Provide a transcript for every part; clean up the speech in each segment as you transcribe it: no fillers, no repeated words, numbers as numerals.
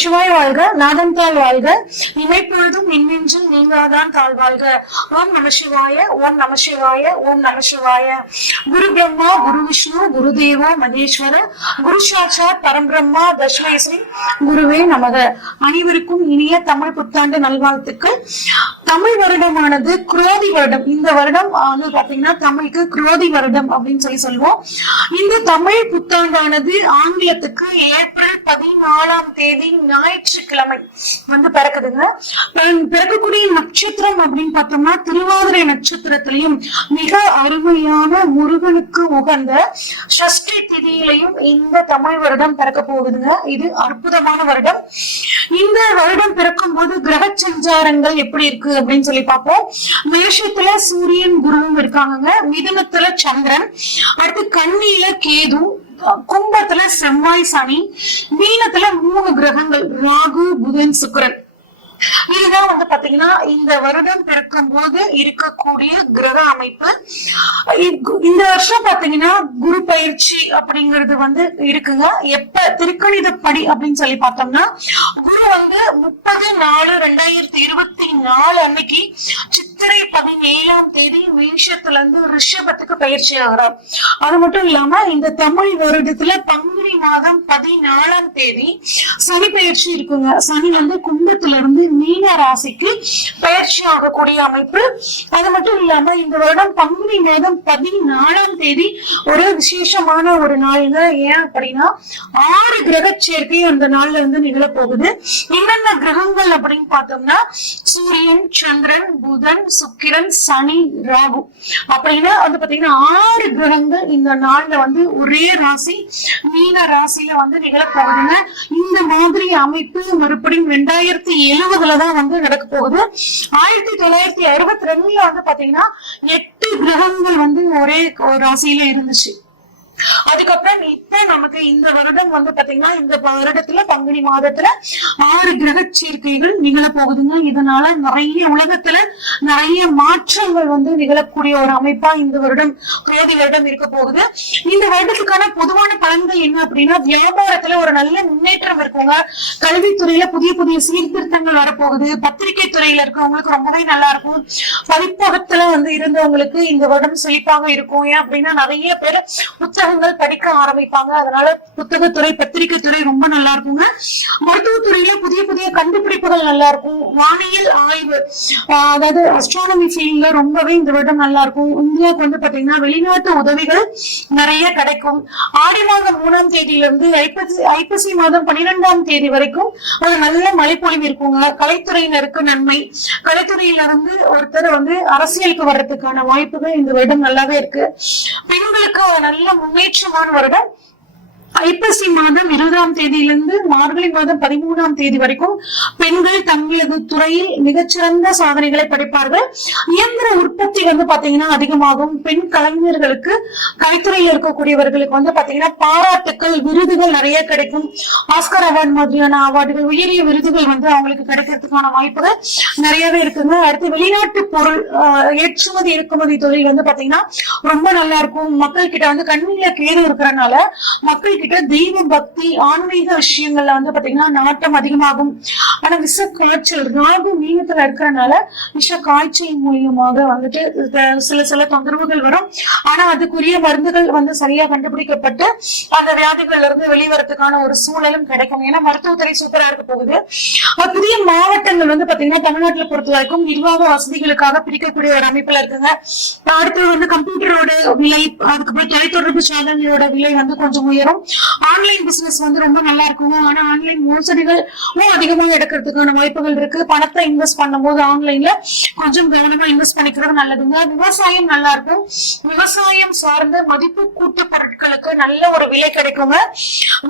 சிவாய் வாழ்க, நாதன் தாழ் வாழ்க, இமைப்பொழுதும் இன்னென்றும் நீங்காதான் தாழ் வாழ்க. ஓம் நம சிவாய, ஓம் நம சிவாய, ஓம் நம சிவாய. குரு பிரம்மா, குரு விஷ்ணு, குரு தேவோ மகேஸ்வர, குரு சாட்சாத் பரம்பிரம்மா தஸ்மை ஸ்ரீ குருவே நமக. அனைவருக்கும் இனிய தமிழ் புத்தாண்டு நல்வாழ்த்துக்கள். தமிழ் வருடமானது குரோதி வருடம். இந்த வருடம் வந்து பாத்தீங்கன்னா தமிழுக்கு குரோதி வருடம் அப்படின்னு சொல்லுவோம். இந்த தமிழ் புத்தாண்டானது ஆங்கிலத்துக்கு ஏப்ரல் 14ஆம் தேதி ஞாயிற்றுக்கிழமை வந்து பிறக்குதுங்க. பிறக்கக்கூடிய நட்சத்திரம் அப்படின்னு பார்த்தோம்னா திருவாதிரை நட்சத்திரத்திலையும் மிக அருமையான முருகனுக்கு உகந்த சஷ்டி திதியிலையும் இந்த தமிழ் வருடம் பிறக்க போகுதுங்க. இது அற்புதமான வருடம். இந்த வருடம் பிறக்கும் போது கிரக சஞ்சாரங்கள் எப்படி இருக்கு அப்படின்னு சொல்லி பார்ப்போம். மேஷத்துல சூரியன் குருவும் இருக்காங்க, மிதுனத்துல சந்திரன், அடுத்து கன்னியில கேது, கும்பத்துல செவ்வாய் சனி, மீனத்துல 3 கிரகங்கள் ராகு புதன் சுக்கிரன். இதுதான் வந்து பாத்தீங்கன்னா இந்த வருடம் பிறக்கும் போது இருக்கக்கூடிய கிரக அமைப்பு. இந்த வருஷம் பாத்தீங்கன்னா குரு பயிற்சி அப்படிங்கிறது வந்து இருக்குங்க. எப்ப திருக்கணிதப்படி அப்படின்னு சொல்லி பார்த்தோம்னா குரு வந்து 30/4/2024 அன்னைக்கு சித்திரை 17ஆம் தேதி மேஷத்துல இருந்து ரிஷபத்துக்கு பயிற்சி ஆகிறார். அது மட்டும் இல்லாம இந்த தமிழ் வருடத்துல பங்குனி மாதம் 14ஆம் தேதி சனி பயிற்சி இருக்குங்க. சனி வந்து கும்பத்துல இருந்து மீன ராசிக்கு பயிற்சி ஆகக்கூடிய அமைப்பு. அது மட்டும் இல்லாம இந்த வருடம் பங்குனி மாதம் 14ஆம் தேதி ஒரு விசேஷமான ஒரு நாள்ங்க. ஏன் அப்படின்னா 6 கிரக சேர்க்கை அந்த நாள்ல இருந்து நிகழ போகுது. என்னென்ன கிரகங்கள் அப்படின்னு பார்த்தோம்னா சூரியன், சந்திரன், புதன், சுக்கிரன், சனி, ராகு அப்படின்னு வந்து பாத்தீங்கன்னா 6 கிரகங்கள் இந்த நாள்ல வந்து ஒரே ராசி மீன ராசியில வந்து நிகழ போகுதுங்க. இந்த மாதிரி அமைப்பு மறுபடியும் 2070 வந்து நடக்க போகுது. 1962 வந்து பாத்தீங்கன்னா 8 கிரகங்கள் வந்து ஒரே ராசியில இருந்துச்சு. அதுக்கப்புறம் இப்ப நமக்கு இந்த வருடம் வந்து பாத்தீங்கன்னா இந்த வருடத்துல பங்குனி மாதத்துல 6 கிரக சேர்க்கைகள் நிகழ போகுதுங்க. இதனால நிறைய உலகத்துல நிறைய மாற்றங்கள் வந்து நிகழக்கூடிய ஒரு அமைப்பா இந்த வருடம் குரோதி வருடம் இருக்க போகுது. இந்த வருடத்துக்கான பொதுவான பலன்கள் என்ன அப்படின்னா வியாபாரத்துல ஒரு நல்ல முன்னேற்றம் இருக்குங்க. கல்வித்துறையில புதிய புதிய சீர்திருத்தங்கள் வரப்போகுது. பத்திரிகை துறையில இருக்கவங்களுக்கு ரொம்பவே நல்லா இருக்கும். பதிப்பகத்துல வந்து இருந்தவங்களுக்கு இந்த வருடம் செழிப்பாக இருக்கும். ஏன் அப்படின்னா நிறைய பேர் படிக்க ஆரம்பிப்பாங்க. அதனால புத்தகத்துறை பத்திரிகை துறை ரொம்ப நல்லா இருக்குங்க. மருத்துவத்துறையில புதிய புதிய கண்டுபிடிப்புகள் நல்லா இருக்கும். வானியல் ஆய்வு அதாவது அஸ்ட்ரானமி ஃபீல்ட்ல ரொம்பவே இந்த வருடம் நல்லா இருக்கும். இந்தியாவுக்கு வந்து பாத்தீங்கன்னா வெளிநாட்டு உதவிகள் நிறைய கிடைக்கும். ஆடி மாதம் 3ஆம் தேதியிலிருந்து ஐப்பசி மாதம் 12ஆம் தேதி வரைக்கும் ஒரு நல்ல மழைப்பொழிவு இருக்குங்க. கலைத்துறையினருக்கு நன்மை. கலைத்துறையிலிருந்து ஒருத்தர் வந்து அரசியலுக்கு வர்றதுக்கான வாய்ப்புகள் இந்த வருடம் நல்லாவே இருக்கு. பெண்களுக்கு நல்ல முன்னேற்றமான வருடம். ஐப்பசி மாதம் 20ஆம் தேதியிலிருந்து மார்கழி மாதம் 13ஆம் தேதி வரைக்கும் பெண்கள் தங்களது துறையில் மிகச்சிறந்த சாதனைகளை படைப்பார்கள். இயந்திர உற்பத்தி வந்து பாத்தீங்கன்னா அதிகமாகும். பெண் கலைஞர்களுக்கு கலைத்துறையில் இருக்கக்கூடியவர்களுக்கு வந்து பாத்தீங்கன்னா பாராட்டுக்கள், விருதுகள் நிறைய கிடைக்கும். ஆஸ்கர் அவார்டு மாதிரியான அவார்டுகள், உயரிய விருதுகள் வந்து அவங்களுக்கு கிடைக்கிறதுக்கான வாய்ப்புகள் நிறையவே இருக்குங்க. அடுத்து வெளிநாட்டு பொருள் ஏற்றுமதி இறக்குமதி தொழில் வந்து பாத்தீங்கன்னா ரொம்ப நல்லா இருக்கும். மக்கள் கிட்ட வந்து கண்ணில கேது இருக்கிறதுனால மக்கள் கிட்ட தெய்வ பக்தி ஆன்மீக விஷயங்கள்ல வந்து பாத்தீங்கன்னா நாட்டம் அதிகமாகும். ஆனா விஷ காய்ச்சல் ராகு மீனத்துல இருக்கிறதுனால விஷ காய்ச்சல் மூலியமாக வந்துட்டு சில தொந்தரவுகள் வரும். ஆனா அதுக்குரிய மருந்துகள் வந்து சரியா கண்டுபிடிக்கப்பட்டு அந்த வியாதிகள்ல இருந்து வெளிவரத்துக்கான ஒரு சூழலும் கிடைக்கும். ஏன்னா மருத்துவத்துறை சூப்பரா இருக்க போகுது. புதிய மாவட்டங்கள் வந்து பாத்தீங்கன்னா தமிழ்நாட்டுல பொறுத்த வரைக்கும் நிர்வாக வசதிகளுக்காக பிரிக்கக்கூடிய ஒரு அமைப்புல இருக்குங்க. அடுத்து வந்து கம்ப்யூட்டரோட விலை, அதுக்கப்புறம் தொலைத்தொடர்பு சாதனங்களோட விலை வந்து கொஞ்சம் உயரும். ஆன்லைன் பிசினஸ் வந்து ரொம்ப நல்லா இருக்குங்க. ஆனா ஆன்லைன் மோசடிகள் அதிகமாக எடுக்கிறதுக்கான வாய்ப்புகள் இருக்கு. பணத்தை இன்வெஸ்ட் பண்ணும் போது ஆன்லைன்ல கொஞ்சம் கவனமா இன்வெஸ்ட் பண்ணிக்கிறது நல்லதுங்க. விவசாயம் நல்லா இருக்கும். விவசாயம் சார்ந்த மதிப்பு கூட்டு பொருட்களுக்கு நல்ல ஒரு விலை கிடைக்குங்க.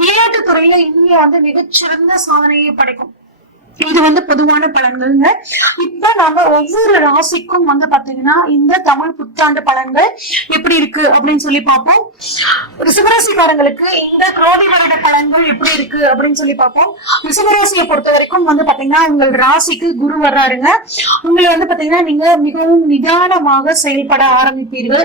விளையாட்டு துறையில இந்தியா வந்து மிகச்சிறந்த சாதனையை படைக்கும். இது வந்து பொதுவான பலன்கள்ங்க. இப்ப நம்ம ஒவ்வொரு ராசிக்கும் வந்து பாத்தீங்கன்னா இந்த தமிழ் புத்தாண்டு பலன்கள் எப்படி இருக்கு அப்படின்னு சொல்லி பார்ப்போம். ரிஷபராசிக்காரங்களுக்கு இந்த குரோதி வருட பலன்கள் எப்படி இருக்கு அப்படின்னு சொல்லி பார்ப்போம். ரிஷபராசியை பொறுத்த வரைக்கும் வந்து பாத்தீங்கன்னா உங்கள் ராசிக்கு குரு வர்றாருங்க. உங்களை வந்து பாத்தீங்கன்னா நீங்க மிகவும் நிதானமாக செயல்பட ஆரம்பிப்பீர்கள்.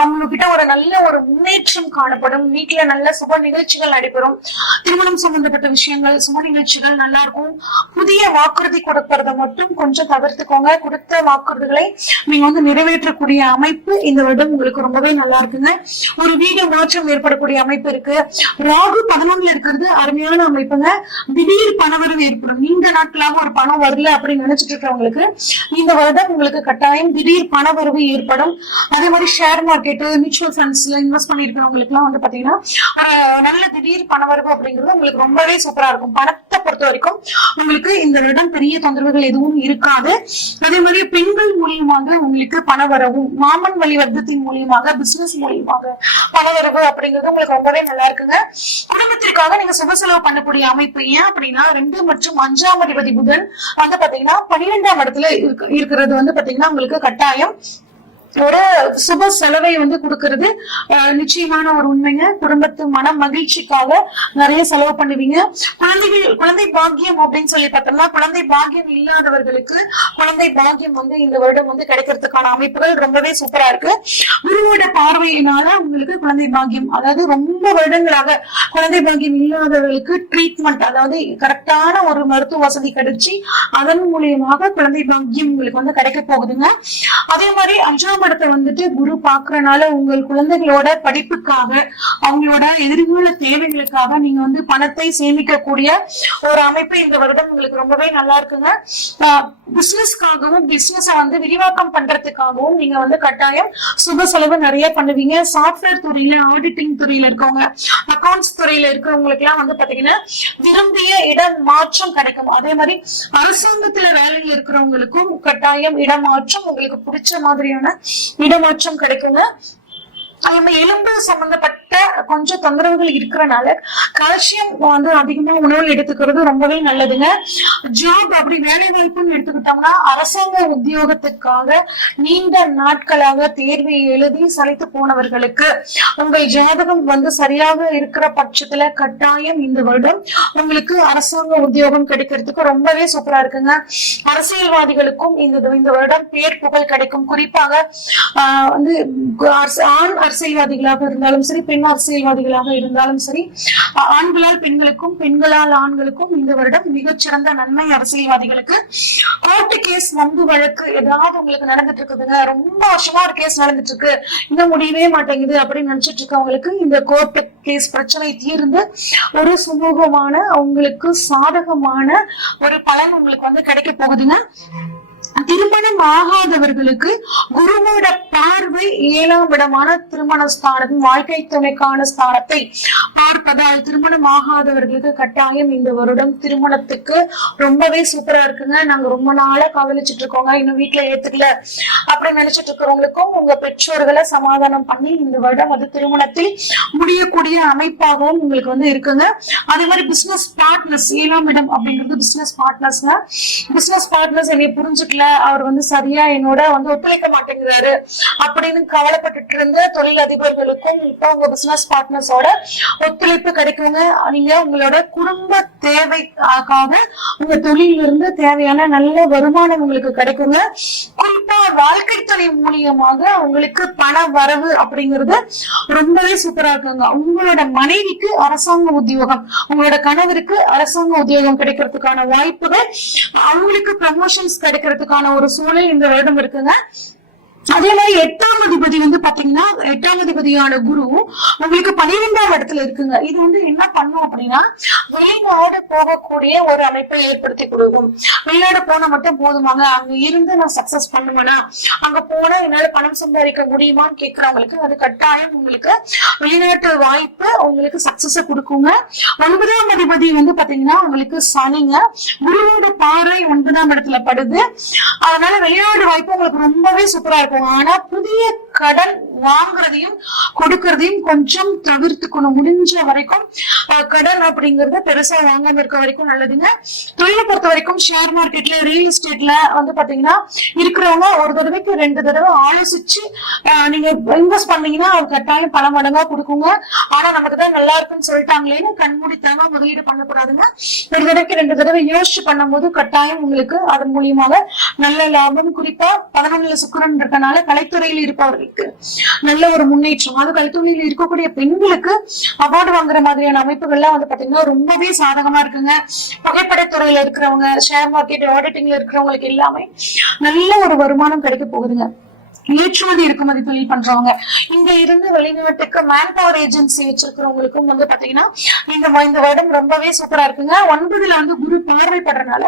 அவங்ககிட்ட ஒரு நல்ல ஒரு முன்னேற்றம் காணப்படும். வீட்டுல நல்ல சுப நிகழ்ச்சிகள் நடைபெறும். திருமணம் சம்பந்தப்பட்ட விஷயங்கள், சுப நிகழ்ச்சிகள் நல்லா இருக்கும். புதிய வாக்குறுதி கொடுக்கறத மட்டும் கொஞ்சம் தவிர்த்துக்கோங்க. கொடுத்த வாக்குறுதிகளை நீங்க வந்து நிறைவேற்றக்கூடிய அமைப்பு இந்த வருடம் உங்களுக்கு ரொம்பவே நல்லா இருக்குங்க. ஒரு வீடு மாற்றம் ஏற்படக்கூடிய அமைப்பு இருக்கு. ராகு 11 இருக்கிறது அருமையான அமைப்புங்க. திடீர் பணவரவு ஏற்படும். நீண்ட நாட்களாக ஒரு பணம் வரல அப்படின்னு நினைச்சிட்டு இருக்கிறவங்களுக்கு இந்த வருடம் உங்களுக்கு கட்டாயம் திடீர் பணவரவு ஏற்படும். அதே மாதிரி ஷேர் மார்க்கெட், மியூச்சுவல் ஃபண்ட்ஸ்ல இன்வெஸ்ட் பண்ணிருக்கிறவங்களுக்கு எல்லாம் வந்து பாத்தீங்கன்னா நல்ல திடீர் பணவரவு அப்படிங்கிறது உங்களுக்கு ரொம்பவே சூப்பரா இருக்கும். பணத்தை பொறுத்த வரைக்கும் உங்களுக்கு இந்த வருடம் பெரிய தொந்தரவுகள் எதுவும் இருக்காது. அதே மாதிரி பெண்கள் மூலியமாக உங்களுக்கு பணவரவும், மாமன் வழி வர்க்கத்தின் மூலியமாக, பிசினஸ் மூலியமாக பணவரவு அப்படிங்கிறது உங்களுக்கு ரொம்பவே நல்லா இருக்குங்க. குடும்பத்திற்காக நீங்க சுப செலவு பண்ணக்கூடிய அமைப்பு. ஏன் அப்படின்னா 2 மற்றும் 5ஆம் அதிபதி புதன் வந்து பாத்தீங்கன்னா 12ஆம் இடத்துல இருக்கிறது வந்து பாத்தீங்கன்னா உங்களுக்கு கட்டாயம் ஒரு சுப செலவை வந்து கொடுக்கறது நிச்சயமான ஒரு உண்மைங்க. குடும்பத்து மன மகிழ்ச்சிக்காக நிறைய செலவு பண்ணுவீங்க. குழந்தை பாக்கியம் அப்படின்னு சொல்லி பார்த்தோம்னா குழந்தை பாக்கியம் இல்லாதவர்களுக்கு குழந்தை பாக்கியம் வந்து இந்த வருடம் வந்து கிடைக்கிறதுக்கான அமைப்புகள் ரொம்பவே சூப்பரா இருக்கு. குருவோட பார்வையினால உங்களுக்கு குழந்தை பாக்கியம், அதாவது ரொம்ப வருடங்களாக குழந்தை பாக்கியம் இல்லாதவர்களுக்கு ட்ரீட்மெண்ட், அதாவது கரெக்டான ஒரு மருத்துவ வசதி கிடைச்சி அதன் மூலியமாக குழந்தை பாக்கியம் உங்களுக்கு வந்து கிடைக்க போகுதுங்க. அதே மாதிரி 5ஆம் இடத்தை வந்துட்டு குரு பாக்குறதுனால உங்கள் குழந்தைகளோட படிப்புக்காக, அவங்களோட எதிர்கால தேவைகளுக்காக நீங்க வந்து பணத்தை சேமிக்கக்கூடிய ஒரு அமைப்பு இந்த வருடம் உங்களுக்கு ரொம்பவே நல்லா இருக்குங்க. பிசினஸ்க்காகவும், பிசினஸ வந்து விரிவாக்கம் பண்றதுக்காகவும் நீங்க வந்து கட்டாயம் சுப செலவு நிறைய பண்ணுவீங்க. சாஃப்ட்வேர் துறையில, ஆடிட்டிங் துறையில இருக்கவங்க, அக்கௌண்ட்ஸ் துறையில இருக்கிறவங்களுக்கு எல்லாம் வந்து பாத்தீங்கன்னா விரும்பிய இடம் மாற்றம் கிடைக்கும். அதே மாதிரி அரசாங்கத்துல வேலையில் இருக்கிறவங்களுக்கும் கட்டாயம் இடமாற்றம், உங்களுக்கு பிடிச்ச மாதிரியான இடமாற்றம் கிடைக்குங்க. எலும்பு சம்பந்தப்பட்ட கொஞ்சம் தொந்தரவுகள் இருக்கிறனால கால்சியம் வந்து அதிகமா உணவுல எடுத்துக்கிறது ரொம்பவே நல்லதுங்க. ஜாப் அப்படி வேலை வாய்ப்புன்னு எடுத்துக்கிட்டோம்னா அரசாங்க உத்தியோகத்துக்காக நீண்ட நாட்களாக தேர்வை எழுதி சலித்து போனவர்களுக்கு உங்கள் ஜாதகம் வந்து சரியாக இருக்கிற பட்சத்துல கட்டாயம் இந்த வருடம் உங்களுக்கு அரசாங்க உத்தியோகம் கிடைக்கிறதுக்கு ரொம்பவே சூப்பரா இருக்குங்க. அரசியல்வாதிகளுக்கும் இந்த வருடம் பேர் புகழ் கிடைக்கும். குறிப்பாக வந்து ஆண் அரசியல்வாதிகளாக இருந்தாலும் சரி, பெண் அரசியல்வாதிகளாக இருந்தாலும் சரி, ஆண்களால் பெண்களுக்கும், பெண்களால் ஆண்களுக்கும் இந்த வருடம் மிகச்சிறந்த நன்மை. அரசியல்வாதிகளுக்கு கோர்ட்டு கேஸ், வம்பு வழக்கு ஏதாவது உங்களுக்கு நடந்துட்டு இருக்குதுங்க, ரொம்ப வருஷமா ஒரு கேஸ் நடந்துட்டு இருக்கு, இன்னும் முடியவே மாட்டேங்குது அப்படின்னு நினைச்சிட்டு இருக்கவங்களுக்கு இந்த கோர்ட்டு கேஸ் பிரச்சனை தீர்ந்து ஒரு சுமூகமான, உங்களுக்கு சாதகமான ஒரு பலன் உங்களுக்கு வந்து கிடைக்க போகுதுங்க. திருமணம் ஆகாதவர்களுக்கு குருவோட பார்வை 7ஆம் இடமான திருமண ஸ்தானம், வாழ்க்கை துணைக்கான ஸ்தானத்தை பார்ப்பதால் திருமணம் ஆகாதவர்களுக்கு கட்டாயம் இந்த வருடம் திருமணத்துக்கு ரொம்பவே சூப்பரா இருக்குங்க. நாங்க ரொம்ப நாளா காதலிச்சுட்டு இருக்கோங்க, இன்னும் வீட்டுல ஏத்துக்கல அப்படின்னு நினைச்சிட்டு இருக்கிறவங்களுக்கும் உங்க பெற்றோர்களை சமாதானம் பண்ணி இந்த வருடம் வந்து திருமணத்தில் முடியக்கூடிய அமைப்பாகவும் உங்களுக்கு வந்து இருக்குங்க. அதே மாதிரி பிசினஸ் பார்ட்னர்ஸ், 7ஆம் இடம் அப்படிங்கிறது பிசினஸ் பார்ட்னர்ஸ்ங்க. பிசினஸ் பார்ட்னர்ஸ் என்னை புரிஞ்சுக்கல, அவர் வந்து சரியா என்னோட வந்து ஒத்துழைக்க மாட்டேங்கிறாரு அப்படின்னு கவலைப்பட்டு இருந்த தொழில் அதிபர்களுக்கும் இப்ப உங்க பிசினஸ் பார்ட்னர்ஸோட ஒத்துழைப்பு கிடைக்குங்க. நீங்க உங்களோட குடும்ப தேவைக்காக உங்க தொழில இருந்து தேவையான நல்ல வருமானம் உங்களுக்கு கிடைக்குங்க. குறிப்பா வாழ்க்கை துணை மூலியமாக உங்களுக்கு பண வரவு அப்படிங்கிறது ரொம்பவே சூப்பரா இருக்குங்க. உங்களோட மனைவிக்கு அரசாங்க உத்தியோகம், உங்களோட கணவருக்கு அரசாங்க உத்தியோகம் கிடைக்கிறதுக்கான வாய்ப்புகள், அவங்களுக்கு ப்ரமோஷன்ஸ் கிடைக்கிறதுக்கான ஒரு சூழல் இந்த வருடம் இருக்குங்க. அதே மாதிரி 8ஆம் அதிபதி வந்து பாத்தீங்கன்னா 8ஆம் அதிபதியான குரு உங்களுக்கு 12ஆம் இடத்துல இருக்குங்க. இது வந்து என்ன பண்ணும் அப்படின்னா வெளிநாடு போகக்கூடிய ஒரு அமைப்பை ஏற்படுத்தி கொடுக்கும். வெளிநாடு போனா மட்டும் போதுமாங்க, அங்க இருந்து நான் சக்சஸ் பண்ணுவேனா, அங்க போனா என்னால பணம் சம்பாதிக்க முடியுமான்னு கேட்கறவங்களுக்கு அது கட்டாயம் உங்களுக்கு வெளிநாட்டு வாய்ப்பு உங்களுக்கு சக்சஸ் கொடுக்குங்க. 9ஆம் அதிபதி வந்து பாத்தீங்கன்னா உங்களுக்கு சனிங்க, குருவோட பார்வை 9ஆம் இடத்துல படுது. அதனால வெளிநாடு வாய்ப்பு உங்களுக்கு ரொம்பவே சூப்பரா இருக்கும். ஆனா புதிய கடன் வாங்குறதையும் கொடுக்கறதையும் கொஞ்சம் தவிர்த்துக்கணும். முடிஞ்ச வரைக்கும் கடன் அப்படிங்கறத பெருசா வாங்காம இருக்க வரைக்கும் நல்லதுங்க. தொழிலை பொறுத்த வரைக்கும் ஷேர் மார்க்கெட்ல, ரியல் எஸ்டேட்ல வந்து பாத்தீங்கன்னா இருக்கிறவங்க ஒரு தடவைக்கு 2 தடவை ஆலோசிச்சு நீங்க இன்வெஸ்ட் பண்ணீங்கன்னா அது கட்டாயம் பல மடங்கா கொடுக்குங்க. ஆனா நமக்கு தான் நல்லா இருக்குன்னு சொல்லிட்டாங்களேன்னு கண்மூடித்தனமா முதலீடு பண்ணக்கூடாதுங்க. ஒரு தடவைக்கு 2 தடவை யோசிச்சு பண்ணும்போது கட்டாயம் உங்களுக்கு அதன் மூலியமாக நல்ல லாபம். குறிப்பா 11ல சுக்கிரன் இருக்கனால கலைத்துறையில் இருப்பவர்களுக்கு நல்ல ஒரு முன்னேற்றம். அது கலைத்துறையில் இருக்கக்கூடிய பெண்களுக்கு அவார்டு வாங்குற மாதிரியான அமைப்புகள்லாம் வந்து பாத்தீங்கன்னா ரொம்பவே சாதகமா இருக்குங்க. புகைப்படத்துறையில இருக்கிறவங்க, ஷேர் மார்க்கெட், ஆடிட்டிங்ல இருக்கிறவங்களுக்கு எல்லாமே நல்ல ஒரு வருமானம் கிடைக்க போகுதுங்க. ஏற்றுமதி இறக்குமதி தொழில் பண்றவங்க, இங்க இருந்து வெளிநாட்டுக்கு மேன் பவர் ஏஜென்சி வச்சிருக்கிறவங்களுக்கும் வந்து பாத்தீங்கன்னா இந்த வருடம் ரொம்பவே சூப்பரா இருக்குங்க. 9ல வந்து குரு பார்வைப்படுறதுனால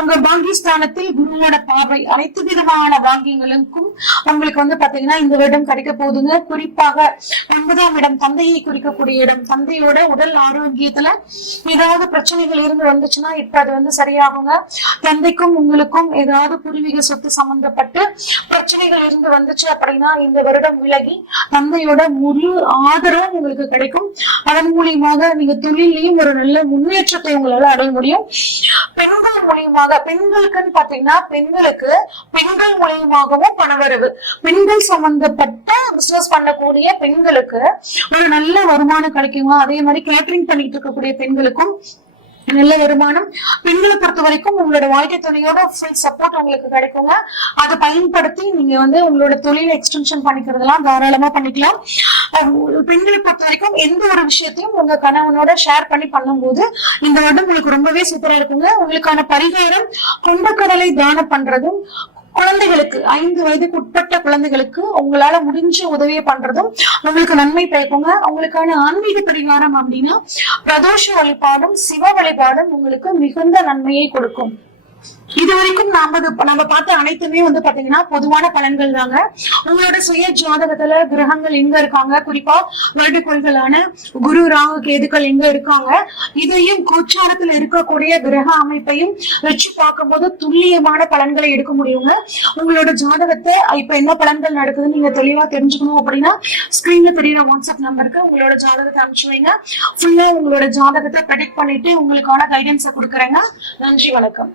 உங்க பாங்கி ஸ்தானத்தில் குருவோட பார்வை அனைத்து விதமான பாங்கியங்களுக்கும் உங்களுக்கு வந்து பாத்தீங்கன்னா இந்த வருடம் கிடைக்க போகுதுங்க. குறிப்பாக 9ஆம் இடம் தந்தையை குறிக்கக்கூடிய இடம். தந்தையோட உடல் ஆரோக்கியத்துல ஏதாவது பிரச்சனைகள் இருந்து வந்துச்சுன்னா இப்ப அது வந்து சரியாகுங்க. தந்தைக்கும் உங்களுக்கும் ஏதாவது பூர்வீக சொத்து சம்பந்தப்பட்டு பிரச்சனைகள் இருந்து வந்துச்சு அப்படின்னா இந்த வருடம் விலகி தந்தையோட முழு ஆதரவும் உங்களுக்கு கிடைக்கும். அதன் மூலியமாக நீங்க தொழிலையும் ஒரு நல்ல முன்னேற்றத்தை உங்களால அடைய முடியும். பெண்கள் மூலியமாக, பெண்களுக்குன்னு பாத்தீங்கன்னா பெண்கள் மூலியமாகவும் பணவரவு, பெண்கள் சம்பந்தப்பட்ட பிசினஸ் பண்ணக்கூடிய பெண்களுக்கு ஒரு நல்ல வருமானம் கிடைக்குங்க. அதே மாதிரி கேட்டரிங் பண்ணிட்டு இருக்கக்கூடிய பெண்களுக்கும் நல்ல வருமானம். பெண்களை பொறுத்த வரைக்கும் உங்களோட வாழ்க்கை துணையோட ஃபுல் சப்போர்ட் உங்களுக்கு கிடைக்குங்க. அதை பயன்படுத்தி நீங்க வந்து உங்களோட தொழிலை எக்ஸ்டென்ஷன் பண்ணிக்கிறதெல்லாம் தாராளமா பண்ணிக்கலாம். பெண்களை பொறுத்த வரைக்கும் எந்த ஒரு விஷயத்தையும் உங்க கணவனோட ஷேர் பண்ணி பண்ணும்போது இந்த வருடம் உங்களுக்கு ரொம்பவே சூப்பரா இருக்குங்க. உங்களுக்கான பரிகாரம் கொண்டக்கடலை தானம் பண்றதும், குழந்தைகளுக்கு 5 வயதுக்கு உட்பட்ட குழந்தைகளுக்கு உங்களால முடிஞ்ச உதவியை பண்றதும் உங்களுக்கு நன்மை பயக்குங்க. உங்களுக்கான ஆன்மீக பரிகாரம் அப்படின்னா பிரதோஷ வழிபாடும் சிவ வழிபாடும் உங்களுக்கு மிகுந்த நன்மையை கொடுக்கும். இது வரைக்கும் நம்ம பார்த்த அனைத்துமே வந்து பாத்தீங்கன்னா பொதுவான பலன்கள் தாங்க. உங்களோட சுய ஜாதகத்துல கிரகங்கள் எங்க இருக்காங்க, குறிப்பா வருடக்கோள்களான குரு, ராகு, கேதுக்கள் எங்க இருக்காங்க, இதையும் கோச்சாரத்துல இருக்கக்கூடிய கிரக அமைப்பையும் வச்சு பார்க்கும்போது துல்லியமான பலன்களை எடுக்க முடியுங்க. உங்களோட ஜாதகத்தை இப்ப என்ன பலன்கள் நடக்குதுன்னு நீங்க தெளிவா தெரிஞ்சுக்கணும் அப்படின்னா ஸ்கிரீன்ல தெரியுற வாட்ஸ்அப் நம்பருக்கு உங்களோட ஜாதகத்தை அனுப்பிச்சு வைங்க. ஃபுல்லா உங்களோட ஜாதகத்தை ப்ரெடிக்ட் பண்ணிட்டு உங்களுக்கான கைடன்ஸை கொடுக்குறேங்க. நன்றி, வணக்கம்.